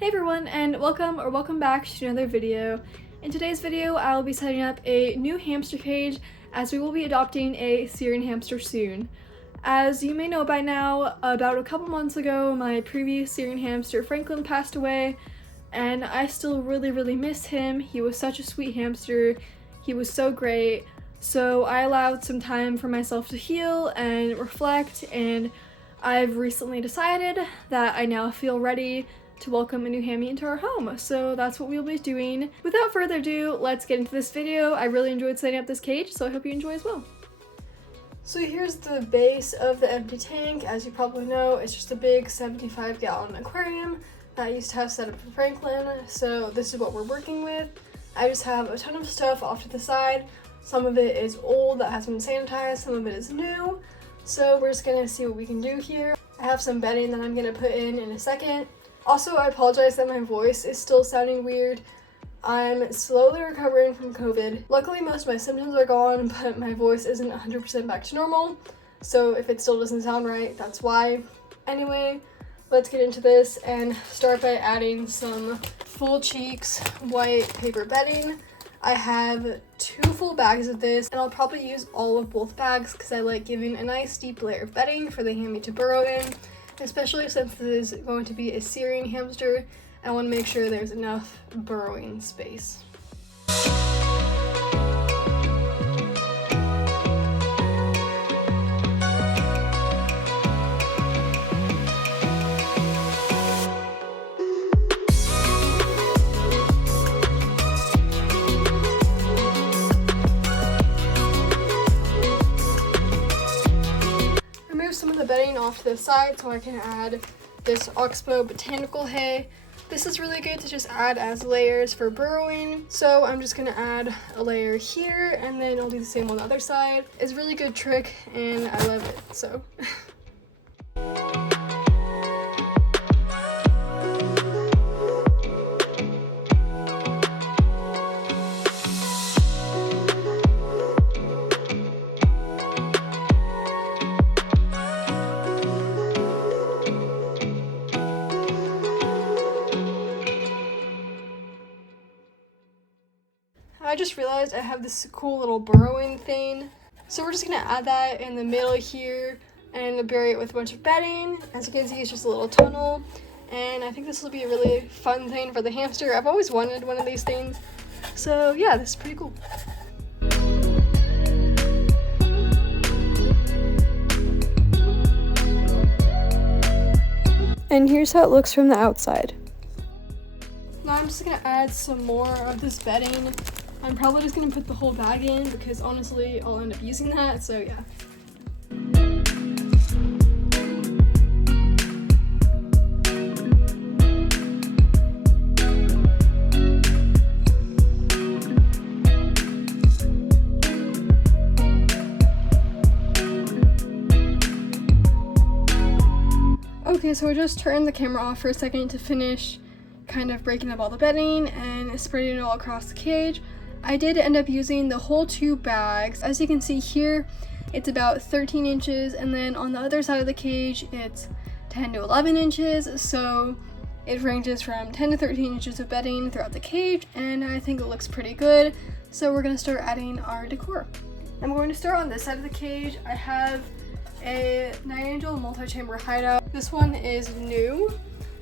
Hey everyone, and welcome back to another video. In today's video, I will be setting up a new hamster cage as we will be adopting a Syrian hamster soon. As you may know by now, about a couple months ago, my previous Syrian hamster Franklin passed away, and I still really miss him. He was such a sweet hamster. He was so great. So I allowed some time for myself to heal and reflect, and I've recently decided that I now feel ready to welcome a new hammy into our home. So that's what we'll be doing. Without further ado, let's get into this video. I really enjoyed setting up this cage, so I hope you enjoy as well. So here's the base of the empty tank. As you probably know, it's just a big 75-gallon aquarium that I used to have set up for Franklin. So this is what we're working with. I just have a ton of stuff off to the side. Some of it is old that hasn't been sanitized, some of it is new. So we're just gonna see what we can do here. I have some bedding that I'm gonna put in a second. Also, I apologize that my voice is still sounding weird. I'm slowly recovering from COVID. Luckily, most of my symptoms are gone, but my voice isn't 100% back to normal. So if it still doesn't sound right, that's why. Anyway, let's get into this and start by adding some full cheeks white paper bedding. I have 2 full bags of this, and I'll probably use all of both bags because I like giving a nice deep layer of bedding for the hammy to burrow in. Especially since this is going to be a Syrian hamster, I want to make sure there's enough burrowing space. Some of the bedding off to the side so I can add this Oxbow botanical hay. This is really good to just add as layers for burrowing. So I'm just gonna add a layer here and then I'll do the same on the other side. It's a really good trick and I love it, so. I just realized I have this cool little burrowing thing. So we're just gonna add that in the middle here and bury it with a bunch of bedding. As you can see, it's just a little tunnel. And I think this will be a really fun thing for the hamster. I've always wanted one of these things. So yeah, this is pretty cool. And here's how it looks from the outside. Now I'm just gonna add some more of this bedding. I'm probably just gonna put the whole bag in because honestly I'll end up using that, so yeah. Okay, so I just turned the camera off for a second to finish kind of breaking up all the bedding and spreading it all across the cage. I did end up using the whole 2 bags. As you can see here, it's about 13 inches, and then on the other side of the cage, it's 10 to 11 inches, so it ranges from 10 to 13 inches of bedding throughout the cage, and I think it looks pretty good. So we're gonna start adding our decor. I'm going to start on this side of the cage. I have a Night Angel multi-chamber hideout. This one is new.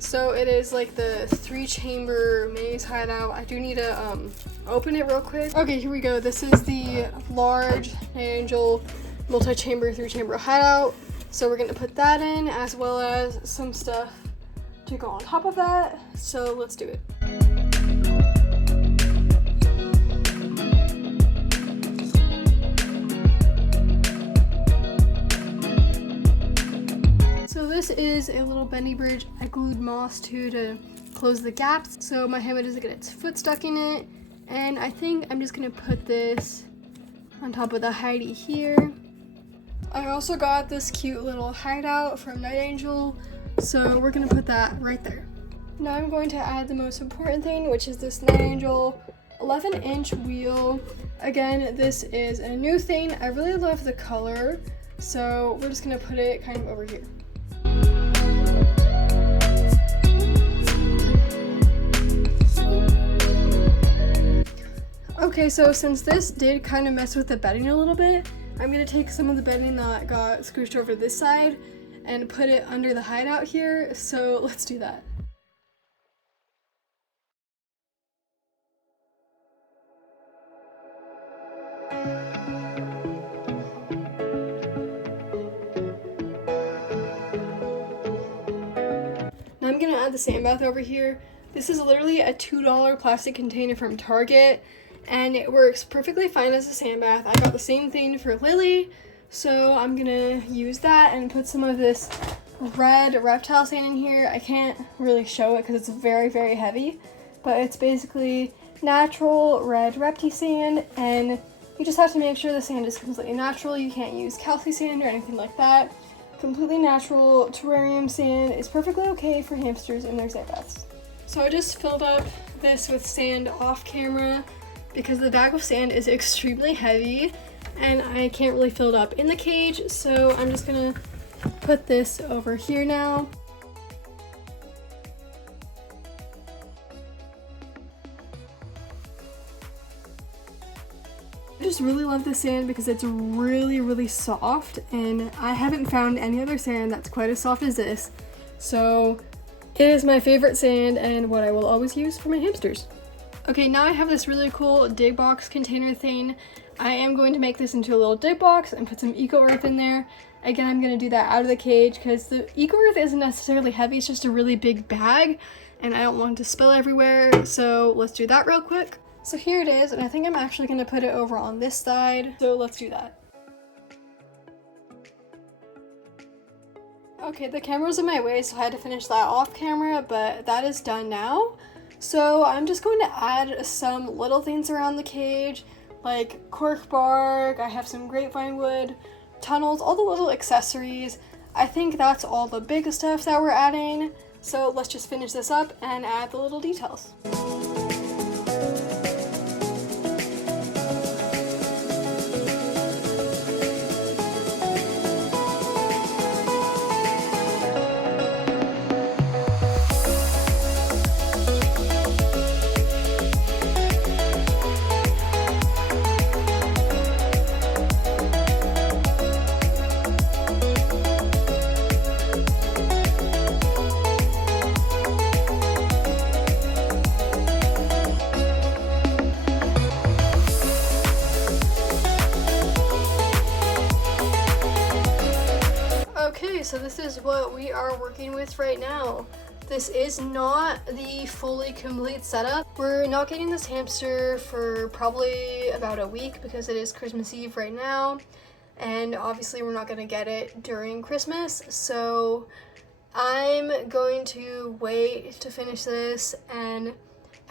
So it is like the 3-chamber maze hideout. I do need to open it real quick. Okay, here we go. This is the large Night Angel multi-chamber 3-chamber hideout. So we're gonna put that in as well as some stuff to go on top of that. So let's do it. So this is a little bendy bridge I glued moss to close the gaps so my hammer doesn't get its foot stuck in it. And I think I'm just gonna put this on top of the hidey here. I also got this cute little hideout from Night Angel, so we're gonna put that right there. Now I'm going to add the most important thing, which is this Night Angel 11-inch wheel. Again, this is a new thing. I really love the color, so we're just gonna put it kind of over here. Okay, so since this did kind of mess with the bedding a little bit, I'm gonna take some of the bedding that got scooched over to this side and put it under the hideout here, so let's do that. Now I'm gonna add the sand bath over here. This is literally a $2 plastic container from Target, and it works perfectly fine as a sand bath. I got the same thing for Lily, so I'm gonna use that and put some of this red reptile sand in here. I can't really show it because it's very, very heavy, but it's basically natural red repti sand, and you just have to make sure the sand is completely natural. You can't use calci sand or anything like that. Completely natural terrarium sand is perfectly okay for hamsters in their sand baths. So I just filled up this with sand off camera because the bag of sand is extremely heavy and I can't really fill it up in the cage, so I'm just gonna put this over here now. I just really love this sand because it's really, really soft, and I haven't found any other sand that's quite as soft as this. So it is my favorite sand and what I will always use for my hamsters. Okay, now I have this really cool dig box container thing. I am going to make this into a little dig box and put some eco earth in there. Again, I'm going to do that out of the cage because the eco earth isn't necessarily heavy, it's just a really big bag and I don't want it to spill everywhere, so let's do that real quick. So here it is, and I think I'm actually going to put it over on this side, so let's do that. Okay, the camera's in my way, so I had to finish that off camera, but that is done now. So I'm just going to add some little things around the cage, like cork bark, I have some grapevine wood, tunnels, all the little accessories. I think that's all the big stuff that we're adding. So let's just finish this up and add the little details. Okay, so this is what we are working with right now. This is not the fully complete setup. We're not getting this hamster for probably about a week because it is Christmas Eve right now, and obviously we're not going to get it during Christmas, so I'm going to wait to finish this and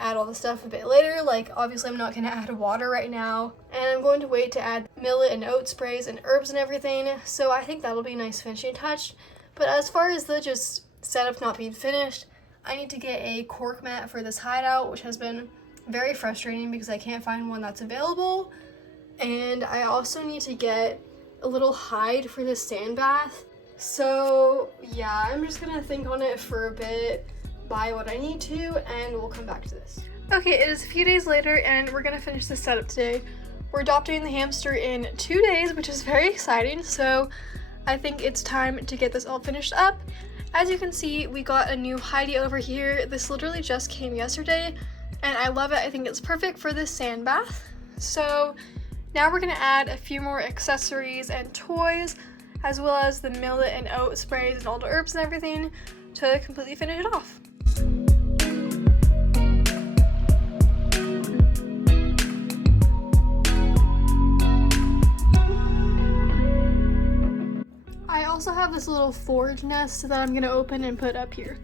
add all the stuff a bit later. Like, obviously I'm not going to add water right now, and I'm going to wait to add millet and oat sprays and herbs and everything, so I think that'll be a nice finishing touch. But as far as the just setup not being finished, I need to get a cork mat for this hideout, which has been very frustrating because I can't find one that's available, and I also need to get a little hide for this sand bath. So yeah, I'm just gonna think on it for a bit, buy what I need to, and we'll come back to this. Okay, it is a few days later and we're gonna finish this setup today. We're adopting the hamster in 2 days, which is very exciting, so I think it's time to get this all finished up. As you can see, we got a new hidey over here. This literally just came yesterday and I love it. I think it's perfect for this sand bath. So now we're gonna add a few more accessories and toys, as well as the millet and oat sprays and all the herbs and everything to completely finish it off. I also have this little forage nest that I'm gonna open and put up here.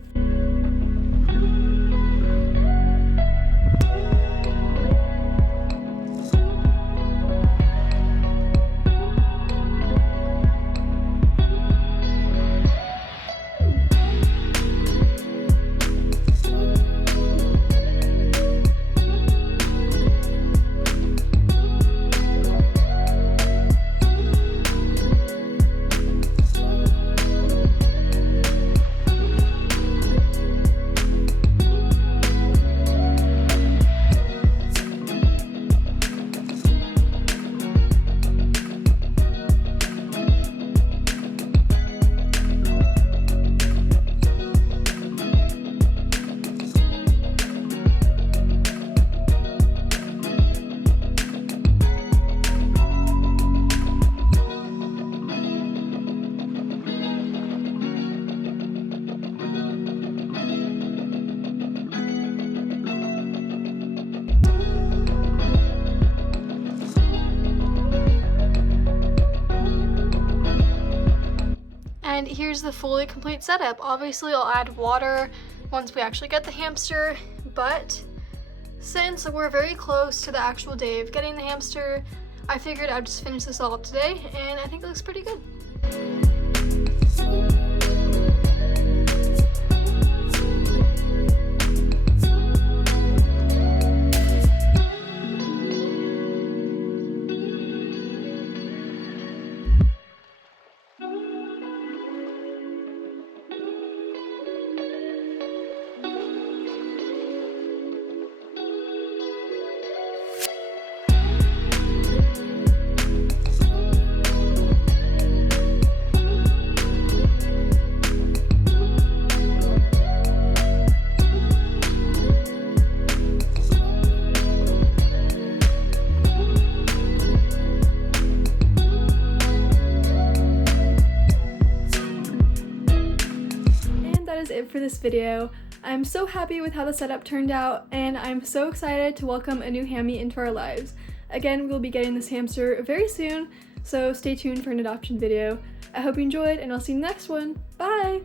here's the fully complete setup. Obviously I'll add water once we actually get the hamster, but since we're very close to the actual day of getting the hamster, I figured I'd just finish this all up today, and I think it looks pretty good. It for this video. I'm so happy with how the setup turned out, and I'm so excited to welcome a new hammy into our lives. Again, we'll be getting this hamster very soon, so stay tuned for an adoption video. I hope you enjoyed, and I'll see you in the next one. Bye!